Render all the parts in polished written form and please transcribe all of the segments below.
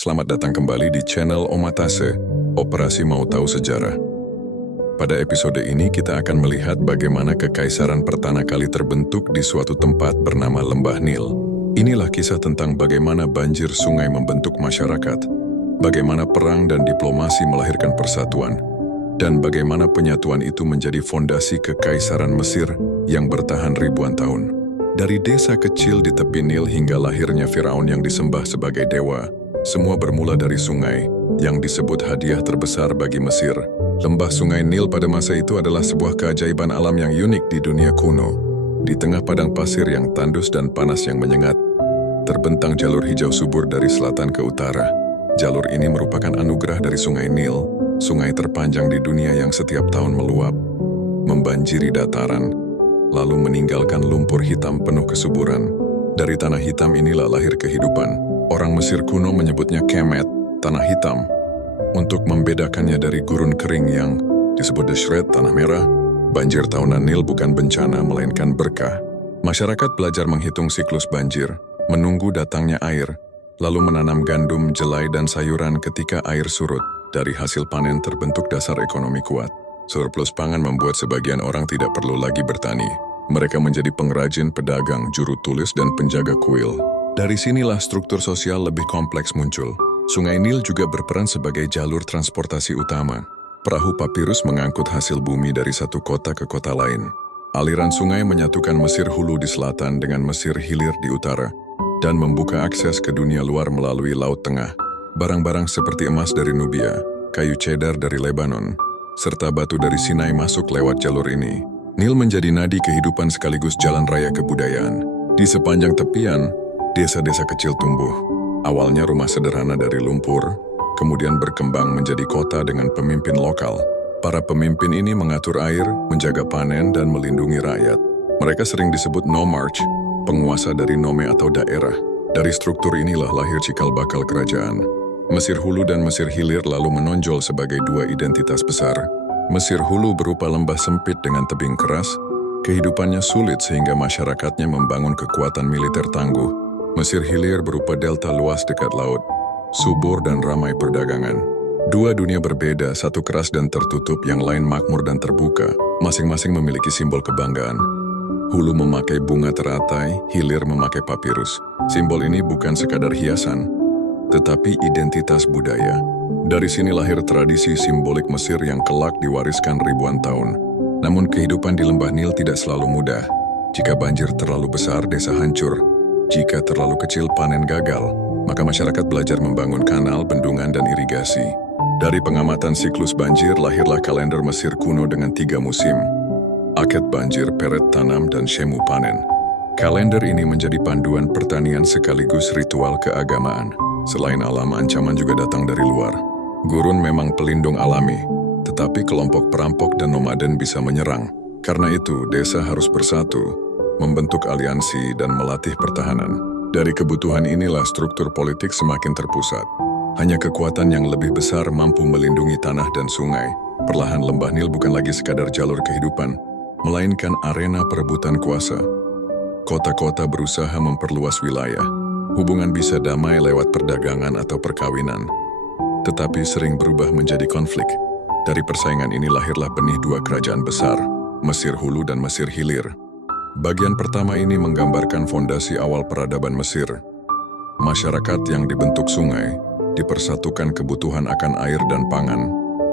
Selamat datang kembali di channel Omatase, Operasi Mau Tahu Sejarah. Pada episode ini kita akan melihat bagaimana kekaisaran pertama kali terbentuk di suatu tempat bernama Lembah Nil. Inilah kisah tentang bagaimana banjir sungai membentuk masyarakat, bagaimana perang dan diplomasi melahirkan persatuan, dan bagaimana penyatuan itu menjadi fondasi kekaisaran Mesir yang bertahan ribuan tahun. Dari desa kecil di tepi Nil hingga lahirnya Firaun yang disembah sebagai dewa, semua bermula dari sungai yang disebut hadiah terbesar bagi Mesir. Lembah Sungai Nil pada masa itu adalah sebuah keajaiban alam yang unik di dunia kuno. Di tengah padang pasir yang tandus dan panas yang menyengat, terbentang jalur hijau subur dari selatan ke utara. Jalur ini merupakan anugerah dari Sungai Nil, sungai terpanjang di dunia yang setiap tahun meluap, membanjiri dataran, lalu meninggalkan lumpur hitam penuh kesuburan. Dari tanah hitam inilah lahir kehidupan. Orang Mesir kuno menyebutnya Kemet, tanah hitam, untuk membedakannya dari gurun kering yang disebut Deshret, tanah merah. Banjir tahunan Nil bukan bencana, melainkan berkah. Masyarakat belajar menghitung siklus banjir, menunggu datangnya air, lalu menanam gandum, jelai, dan sayuran ketika air surut. Dari hasil panen terbentuk dasar ekonomi kuat. Surplus pangan membuat sebagian orang tidak perlu lagi bertani. Mereka menjadi pengrajin, pedagang, juru tulis, dan penjaga kuil. Dari sinilah struktur sosial lebih kompleks muncul. Sungai Nil juga berperan sebagai jalur transportasi utama. Perahu papirus mengangkut hasil bumi dari satu kota ke kota lain. Aliran sungai menyatukan Mesir Hulu di selatan dengan Mesir Hilir di utara, dan membuka akses ke dunia luar melalui Laut Tengah. Barang-barang seperti emas dari Nubia, kayu cedar dari Lebanon, serta batu dari Sinai masuk lewat jalur ini. Nil menjadi nadi kehidupan sekaligus jalan raya kebudayaan. Di sepanjang tepian, desa-desa kecil tumbuh. Awalnya rumah sederhana dari lumpur, kemudian berkembang menjadi kota dengan pemimpin lokal. Para pemimpin ini mengatur air, menjaga panen, dan melindungi rakyat. Mereka sering disebut nomarch, penguasa dari nome atau daerah. Dari struktur inilah lahir cikal bakal kerajaan. Mesir Hulu dan Mesir Hilir lalu menonjol sebagai dua identitas besar. Mesir Hulu berupa lembah sempit dengan tebing keras. Kehidupannya sulit sehingga masyarakatnya membangun kekuatan militer tangguh. Mesir Hilir berupa delta luas dekat laut, subur dan ramai perdagangan. Dua dunia berbeda, satu keras dan tertutup, yang lain makmur dan terbuka. Masing-masing memiliki simbol kebanggaan. Hulu memakai bunga teratai, Hilir memakai papirus. Simbol ini bukan sekadar hiasan, tetapi identitas budaya. Dari sini lahir tradisi simbolik Mesir yang kelak diwariskan ribuan tahun. Namun kehidupan di Lembah Nil tidak selalu mudah. Jika banjir terlalu besar, desa hancur. Jika terlalu kecil, panen gagal. Maka masyarakat belajar membangun kanal, bendungan, dan irigasi. Dari pengamatan siklus banjir, lahirlah kalender Mesir kuno dengan 3 musim. Akad banjir, peret tanam, dan Shemu panen. Kalender ini menjadi panduan pertanian sekaligus ritual keagamaan. Selain alam, ancaman juga datang dari luar. Gurun memang pelindung alami, tetapi kelompok perampok dan nomaden bisa menyerang. Karena itu, desa harus bersatu, membentuk aliansi, dan melatih pertahanan. Dari kebutuhan inilah struktur politik semakin terpusat. Hanya kekuatan yang lebih besar mampu melindungi tanah dan sungai. Perlahan Lembah Nil bukan lagi sekadar jalur kehidupan, melainkan arena perebutan kuasa. Kota-kota berusaha memperluas wilayah. Hubungan bisa damai lewat perdagangan atau perkawinan, tetapi sering berubah menjadi konflik. Dari persaingan ini lahirlah benih dua kerajaan besar, Mesir Hulu dan Mesir Hilir. Bagian pertama ini menggambarkan fondasi awal peradaban Mesir. Masyarakat yang dibentuk sungai, dipersatukan kebutuhan akan air dan pangan,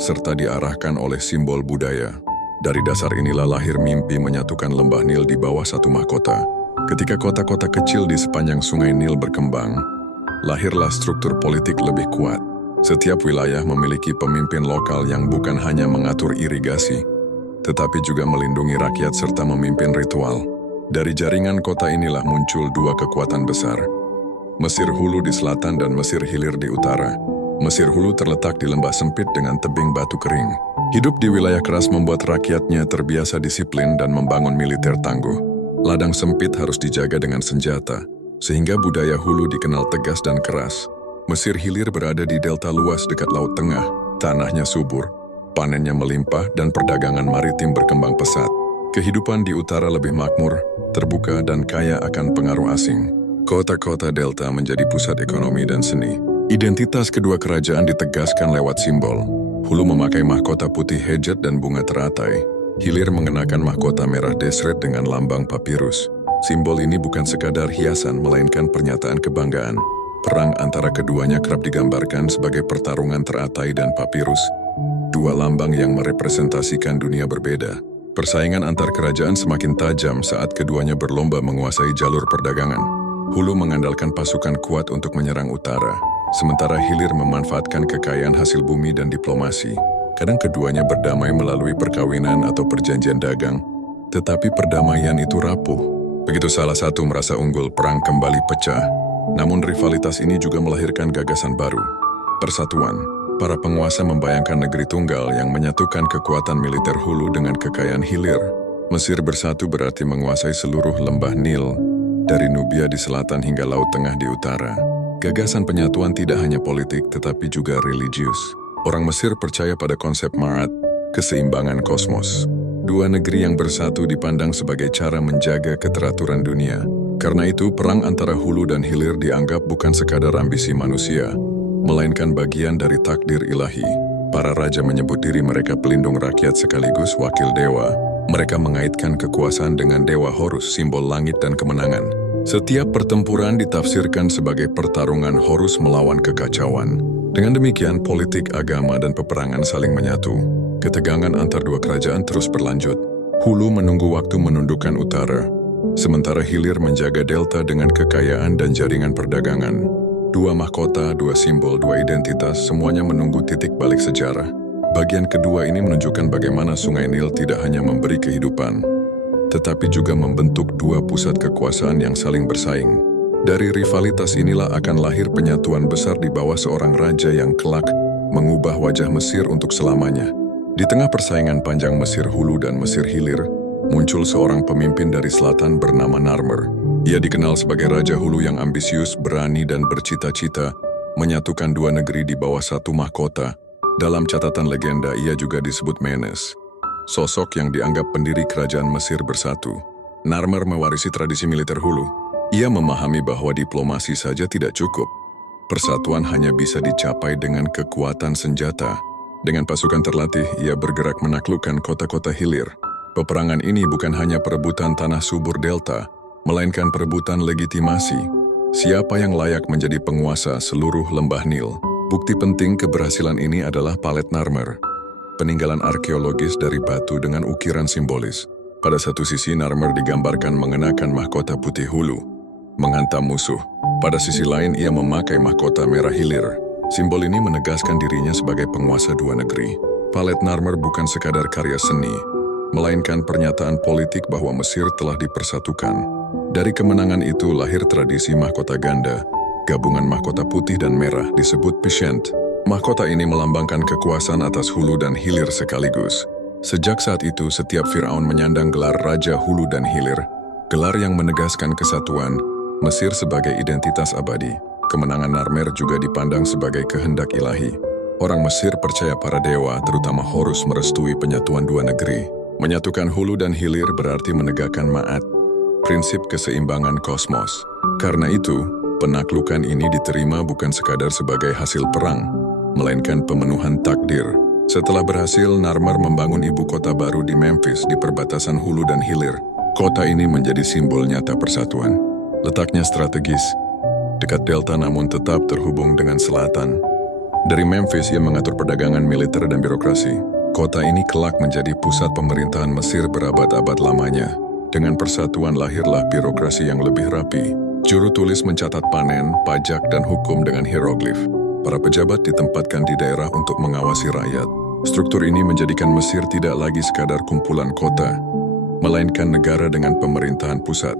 serta diarahkan oleh simbol budaya. Dari dasar inilah lahir mimpi menyatukan Lembah Nil di bawah satu mahkota. Ketika kota-kota kecil di sepanjang Sungai Nil berkembang, lahirlah struktur politik lebih kuat. Setiap wilayah memiliki pemimpin lokal yang bukan hanya mengatur irigasi, tetapi juga melindungi rakyat serta memimpin ritual. Dari jaringan kota inilah muncul dua kekuatan besar, Mesir Hulu di selatan dan Mesir Hilir di utara. Mesir Hulu terletak di lembah sempit dengan tebing batu kering. Hidup di wilayah keras membuat rakyatnya terbiasa disiplin dan membangun militer tangguh. Ladang sempit harus dijaga dengan senjata, sehingga budaya Hulu dikenal tegas dan keras. Mesir Hilir berada di delta luas dekat Laut Tengah. Tanahnya subur, panennya melimpah, dan perdagangan maritim berkembang pesat. Kehidupan di utara lebih makmur, terbuka, dan kaya akan pengaruh asing. Kota-kota delta menjadi pusat ekonomi dan seni. Identitas kedua kerajaan ditegaskan lewat simbol. Hulu memakai mahkota putih Hedjat dan bunga teratai. Hilir mengenakan mahkota merah desret dengan lambang papirus. Simbol ini bukan sekadar hiasan, melainkan pernyataan kebanggaan. Perang antara keduanya kerap digambarkan sebagai pertarungan teratai dan papirus. Dua lambang yang merepresentasikan dunia berbeda. Persaingan antar kerajaan semakin tajam saat keduanya berlomba menguasai jalur perdagangan. Hulu mengandalkan pasukan kuat untuk menyerang utara, sementara Hilir memanfaatkan kekayaan hasil bumi dan diplomasi. Kadang keduanya berdamai melalui perkawinan atau perjanjian dagang, tetapi perdamaian itu rapuh. Begitu salah satu merasa unggul, perang kembali pecah. Namun rivalitas ini juga melahirkan gagasan baru. Persatuan. Para penguasa membayangkan negeri tunggal yang menyatukan kekuatan militer Hulu dengan kekayaan Hilir. Mesir bersatu berarti menguasai seluruh lembah Nil, dari Nubia di selatan hingga Laut Tengah di utara. Gagasan penyatuan tidak hanya politik tetapi juga religius. Orang Mesir percaya pada konsep Ma'at, keseimbangan kosmos. Dua negeri yang bersatu dipandang sebagai cara menjaga keteraturan dunia. Karena itu, perang antara Hulu dan Hilir dianggap bukan sekadar ambisi manusia, melainkan bagian dari takdir ilahi. Para raja menyebut diri mereka pelindung rakyat sekaligus wakil dewa. Mereka mengaitkan kekuasaan dengan dewa Horus, simbol langit dan kemenangan. Setiap pertempuran ditafsirkan sebagai pertarungan Horus melawan kekacauan. Dengan demikian, politik, agama, dan peperangan saling menyatu. Ketegangan antar dua kerajaan terus berlanjut. Hulu menunggu waktu menundukkan utara, sementara Hilir menjaga delta dengan kekayaan dan jaringan perdagangan. Dua mahkota, dua simbol, dua identitas, semuanya menunggu titik balik sejarah. Bagian kedua ini menunjukkan bagaimana Sungai Nil tidak hanya memberi kehidupan, tetapi juga membentuk dua pusat kekuasaan yang saling bersaing. Dari rivalitas inilah akan lahir penyatuan besar di bawah seorang raja yang kelak mengubah wajah Mesir untuk selamanya. Di tengah persaingan panjang Mesir Hulu dan Mesir Hilir, muncul seorang pemimpin dari selatan bernama Narmer. Ia dikenal sebagai Raja Hulu yang ambisius, berani, dan bercita-cita menyatukan dua negeri di bawah satu mahkota. Dalam catatan legenda, ia juga disebut Menes, sosok yang dianggap pendiri kerajaan Mesir bersatu. Narmer mewarisi tradisi militer Hulu. Ia memahami bahwa diplomasi saja tidak cukup. Persatuan hanya bisa dicapai dengan kekuatan senjata. Dengan pasukan terlatih, ia bergerak menaklukkan kota-kota Hilir. Peperangan ini bukan hanya perebutan tanah subur delta, melainkan perebutan legitimasi. Siapa yang layak menjadi penguasa seluruh lembah Nil? Bukti penting keberhasilan ini adalah palet Narmer, peninggalan arkeologis dari batu dengan ukiran simbolis. Pada satu sisi, Narmer digambarkan mengenakan mahkota putih Hulu, menghantam musuh. Pada sisi lain, ia memakai mahkota merah Hilir. Simbol ini menegaskan dirinya sebagai penguasa dua negeri. Palet Narmer bukan sekadar karya seni, melainkan pernyataan politik bahwa Mesir telah dipersatukan. Dari kemenangan itu lahir tradisi mahkota ganda, gabungan mahkota putih dan merah disebut Pishent. Mahkota ini melambangkan kekuasaan atas Hulu dan Hilir sekaligus. Sejak saat itu, setiap Firaun menyandang gelar Raja Hulu dan Hilir, gelar yang menegaskan kesatuan Mesir sebagai identitas abadi. Kemenangan Narmer juga dipandang sebagai kehendak ilahi. Orang Mesir percaya para dewa, terutama Horus, merestui penyatuan dua negeri. Menyatukan Hulu dan Hilir berarti menegakkan Ma'at, prinsip keseimbangan kosmos. Karena itu, penaklukan ini diterima bukan sekadar sebagai hasil perang, melainkan pemenuhan takdir. Setelah berhasil, Narmer membangun ibu kota baru di Memphis di perbatasan Hulu dan Hilir. Kota ini menjadi simbol nyata persatuan. Letaknya strategis, dekat delta namun tetap terhubung dengan selatan. Dari Memphis, ia mengatur perdagangan, militer, dan birokrasi. Kota ini kelak menjadi pusat pemerintahan Mesir berabad-abad lamanya. Dengan persatuan lahirlah birokrasi yang lebih rapi. Juru tulis mencatat panen, pajak, dan hukum dengan hieroglif. Para pejabat ditempatkan di daerah untuk mengawasi rakyat. Struktur ini menjadikan Mesir tidak lagi sekadar kumpulan kota, melainkan negara dengan pemerintahan pusat.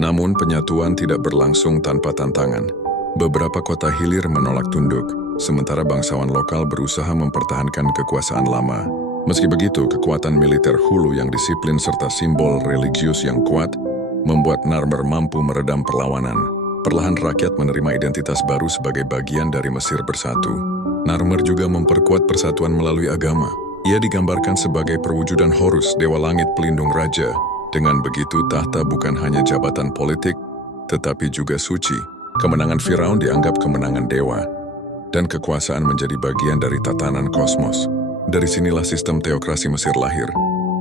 Namun penyatuan tidak berlangsung tanpa tantangan. Beberapa kota Hilir menolak tunduk, sementara bangsawan lokal berusaha mempertahankan kekuasaan lama. Meski begitu, kekuatan militer Hulu yang disiplin serta simbol religius yang kuat membuat Narmer mampu meredam perlawanan. Perlahan rakyat menerima identitas baru sebagai bagian dari Mesir bersatu. Narmer juga memperkuat persatuan melalui agama. Ia digambarkan sebagai perwujudan Horus, dewa langit pelindung raja. Dengan begitu, tahta bukan hanya jabatan politik, tetapi juga suci. Kemenangan Firaun dianggap kemenangan dewa. dan kekuasaan menjadi bagian dari tatanan kosmos. Dari sinilah sistem teokrasi Mesir lahir.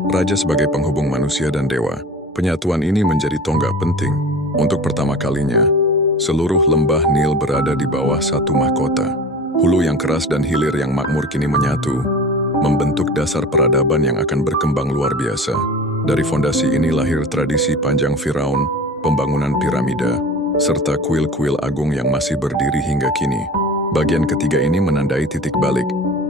Raja sebagai penghubung manusia dan dewa. Penyatuan ini menjadi tonggak penting. Untuk pertama kalinya, seluruh lembah Nil berada di bawah satu mahkota. Hulu yang keras dan hilir yang makmur kini menyatu, membentuk dasar peradaban yang akan berkembang luar biasa. Dari fondasi ini lahir tradisi panjang Firaun, pembangunan piramida, serta kuil-kuil agung yang masih berdiri hingga kini. Bagian ketiga ini menandai titik balik.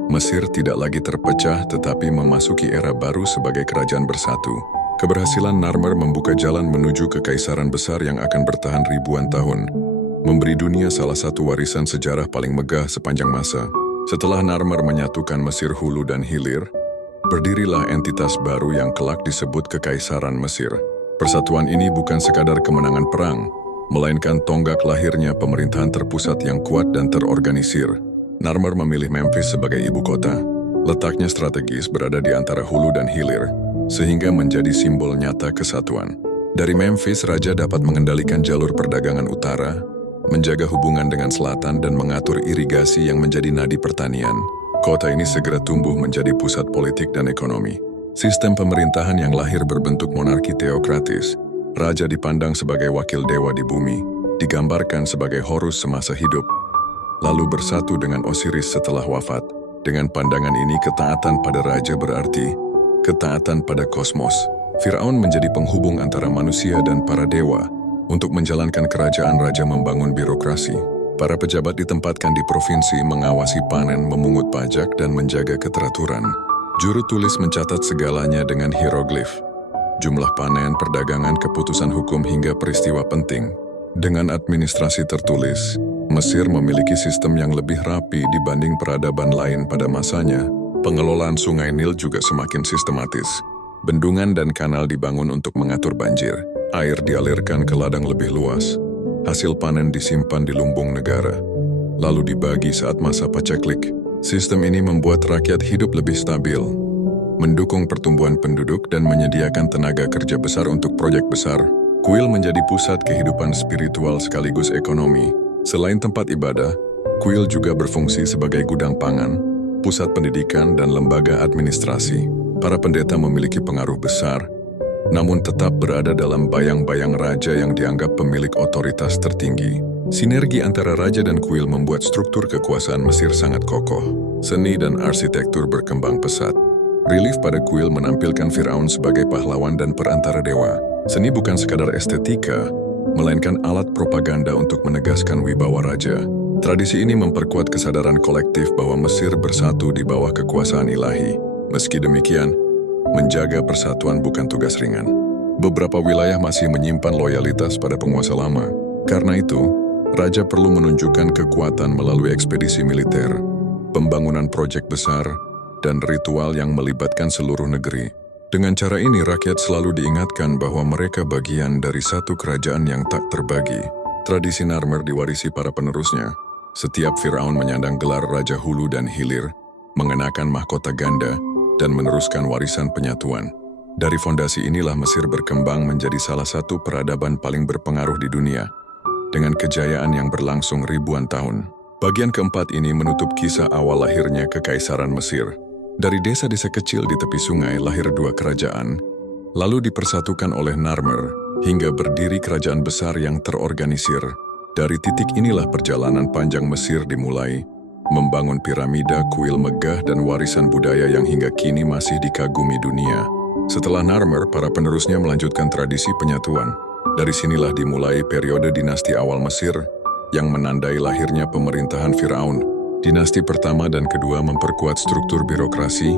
Mesir tidak lagi terpecah tetapi memasuki era baru sebagai kerajaan bersatu. Keberhasilan Narmer membuka jalan menuju kekaisaran besar yang akan bertahan ribuan tahun, memberi dunia salah satu warisan sejarah paling megah sepanjang masa. Setelah Narmer menyatukan Mesir Hulu dan Hilir, berdirilah entitas baru yang kelak disebut Kekaisaran Mesir. Persatuan ini bukan sekadar kemenangan perang, melainkan tonggak lahirnya pemerintahan terpusat yang kuat dan terorganisir. Narmer memilih Memphis sebagai ibu kota. Letaknya strategis berada di antara Hulu dan Hilir, sehingga menjadi simbol nyata kesatuan. Dari Memphis, raja dapat mengendalikan jalur perdagangan utara, menjaga hubungan dengan selatan dan mengatur irigasi yang menjadi nadi pertanian. Kota ini segera tumbuh menjadi pusat politik dan ekonomi. Sistem pemerintahan yang lahir berbentuk monarki teokratis. Raja dipandang sebagai wakil dewa di bumi, digambarkan sebagai Horus semasa hidup, lalu bersatu dengan Osiris setelah wafat. Dengan pandangan ini, ketaatan pada raja berarti ketaatan pada kosmos. Firaun menjadi penghubung antara manusia dan para dewa. Untuk menjalankan kerajaan, raja membangun birokrasi. Para pejabat ditempatkan di provinsi mengawasi panen, memungut pajak, dan menjaga keteraturan. Juru tulis mencatat segalanya dengan hieroglif. Jumlah panen, perdagangan, keputusan hukum, hingga peristiwa penting. Dengan administrasi tertulis, Mesir memiliki sistem yang lebih rapi dibanding peradaban lain pada masanya. Pengelolaan sungai Nil juga semakin sistematis. Bendungan dan kanal dibangun untuk mengatur banjir. Air dialirkan ke ladang lebih luas. Hasil panen disimpan di lumbung negara, lalu dibagi saat masa paceklik. Sistem ini membuat rakyat hidup lebih stabil, mendukung pertumbuhan penduduk dan menyediakan tenaga kerja besar untuk proyek besar. Kuil menjadi pusat kehidupan spiritual sekaligus ekonomi. Selain tempat ibadah, kuil juga berfungsi sebagai gudang pangan, pusat pendidikan, dan lembaga administrasi. Para pendeta memiliki pengaruh besar, namun tetap berada dalam bayang-bayang raja yang dianggap pemilik otoritas tertinggi. Sinergi antara raja dan kuil membuat struktur kekuasaan Mesir sangat kokoh. Seni dan arsitektur berkembang pesat. Relief pada kuil menampilkan Firaun sebagai pahlawan dan perantara dewa. Seni bukan sekadar estetika, melainkan alat propaganda untuk menegaskan wibawa raja. Tradisi ini memperkuat kesadaran kolektif bahwa Mesir bersatu di bawah kekuasaan ilahi. Meski demikian, menjaga persatuan bukan tugas ringan. Beberapa wilayah masih menyimpan loyalitas pada penguasa lama. Karena itu, raja perlu menunjukkan kekuatan melalui ekspedisi militer, pembangunan proyek besar, dan ritual yang melibatkan seluruh negeri. Dengan cara ini, rakyat selalu diingatkan bahwa mereka bagian dari satu kerajaan yang tak terbagi. Tradisi Narmer diwarisi para penerusnya. Setiap Firaun menyandang gelar Raja Hulu dan Hilir, mengenakan mahkota ganda, dan meneruskan warisan penyatuan. Dari fondasi inilah Mesir berkembang menjadi salah satu peradaban paling berpengaruh di dunia, dengan kejayaan yang berlangsung ribuan tahun. Bagian keempat ini menutup kisah awal lahirnya Kekaisaran Mesir. Dari desa-desa kecil di tepi sungai lahir dua kerajaan, lalu dipersatukan oleh Narmer, hingga berdiri kerajaan besar yang terorganisir. Dari titik inilah perjalanan panjang Mesir dimulai, membangun piramida, kuil megah, dan warisan budaya yang hingga kini masih dikagumi dunia. Setelah Narmer, para penerusnya melanjutkan tradisi penyatuan. Dari sinilah dimulai periode dinasti awal Mesir, yang menandai lahirnya pemerintahan Firaun. Dinasti pertama dan kedua memperkuat struktur birokrasi,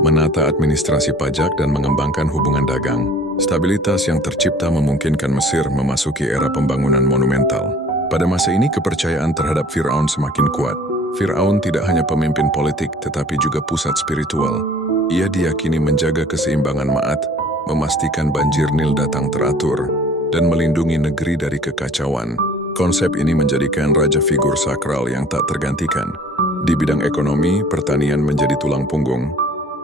menata administrasi pajak, dan mengembangkan hubungan dagang. Stabilitas yang tercipta memungkinkan Mesir memasuki era pembangunan monumental. Pada masa ini, kepercayaan terhadap Firaun semakin kuat. Firaun tidak hanya pemimpin politik, tetapi juga pusat spiritual. Ia diyakini menjaga keseimbangan Ma'at, memastikan banjir Nil datang teratur, dan melindungi negeri dari kekacauan. Konsep ini menjadikan raja figur sakral yang tak tergantikan. Di bidang ekonomi, pertanian menjadi tulang punggung,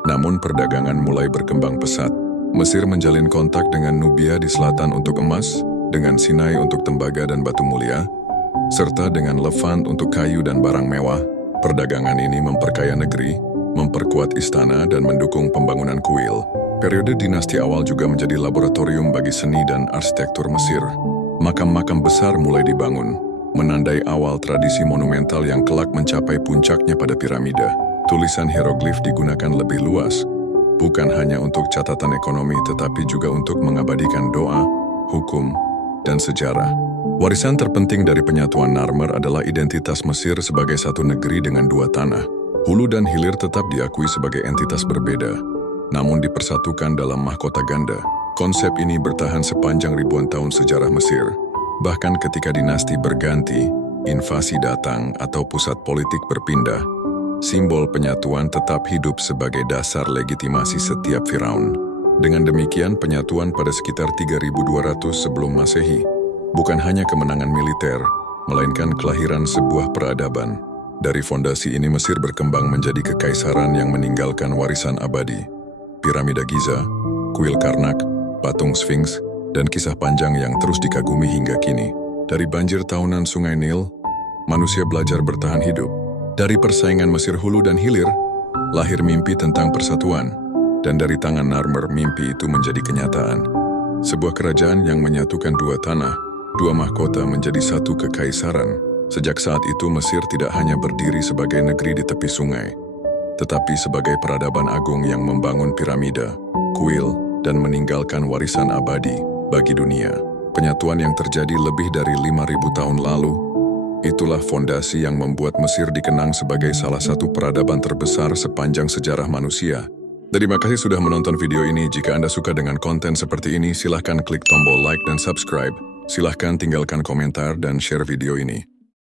namun perdagangan mulai berkembang pesat. Mesir menjalin kontak dengan Nubia di selatan untuk emas, dengan Sinai untuk tembaga dan batu mulia, serta dengan Levant untuk kayu dan barang mewah. Perdagangan ini memperkaya negeri, memperkuat istana, dan mendukung pembangunan kuil. Periode dinasti awal juga menjadi laboratorium bagi seni dan arsitektur Mesir. Makam-makam besar mulai dibangun, menandai awal tradisi monumental yang kelak mencapai puncaknya pada piramida. Tulisan hieroglif digunakan lebih luas, bukan hanya untuk catatan ekonomi tetapi juga untuk mengabadikan doa, hukum, dan sejarah. Warisan terpenting dari penyatuan Narmer adalah identitas Mesir sebagai satu negeri dengan dua tanah. Hulu dan hilir tetap diakui sebagai entitas berbeda, namun dipersatukan dalam mahkota ganda. Konsep ini bertahan sepanjang ribuan tahun sejarah Mesir. Bahkan ketika dinasti berganti, invasi datang, atau pusat politik berpindah, simbol penyatuan tetap hidup sebagai dasar legitimasi setiap Firaun. Dengan demikian, penyatuan pada sekitar 3200 sebelum Masehi bukan hanya kemenangan militer, melainkan kelahiran sebuah peradaban. Dari fondasi ini Mesir berkembang menjadi kekaisaran yang meninggalkan warisan abadi. Piramida Giza, kuil Karnak, patung Sphinx, dan kisah panjang yang terus dikagumi hingga kini. Dari banjir tahunan Sungai Nil, manusia belajar bertahan hidup. Dari persaingan Mesir hulu dan hilir, lahir mimpi tentang persatuan. Dan dari tangan Narmer, mimpi itu menjadi kenyataan. Sebuah kerajaan yang menyatukan dua tanah, dua mahkota menjadi satu kekaisaran. Sejak saat itu Mesir tidak hanya berdiri sebagai negeri di tepi sungai, tetapi sebagai peradaban agung yang membangun piramida, kuil, dan meninggalkan warisan abadi bagi dunia. Penyatuan yang terjadi lebih dari 5.000 tahun lalu, itulah fondasi yang membuat Mesir dikenang sebagai salah satu peradaban terbesar sepanjang sejarah manusia. Terima kasih sudah menonton video ini. Jika Anda suka dengan konten seperti ini, silahkan klik tombol like dan subscribe. Silahkan tinggalkan komentar dan share video ini.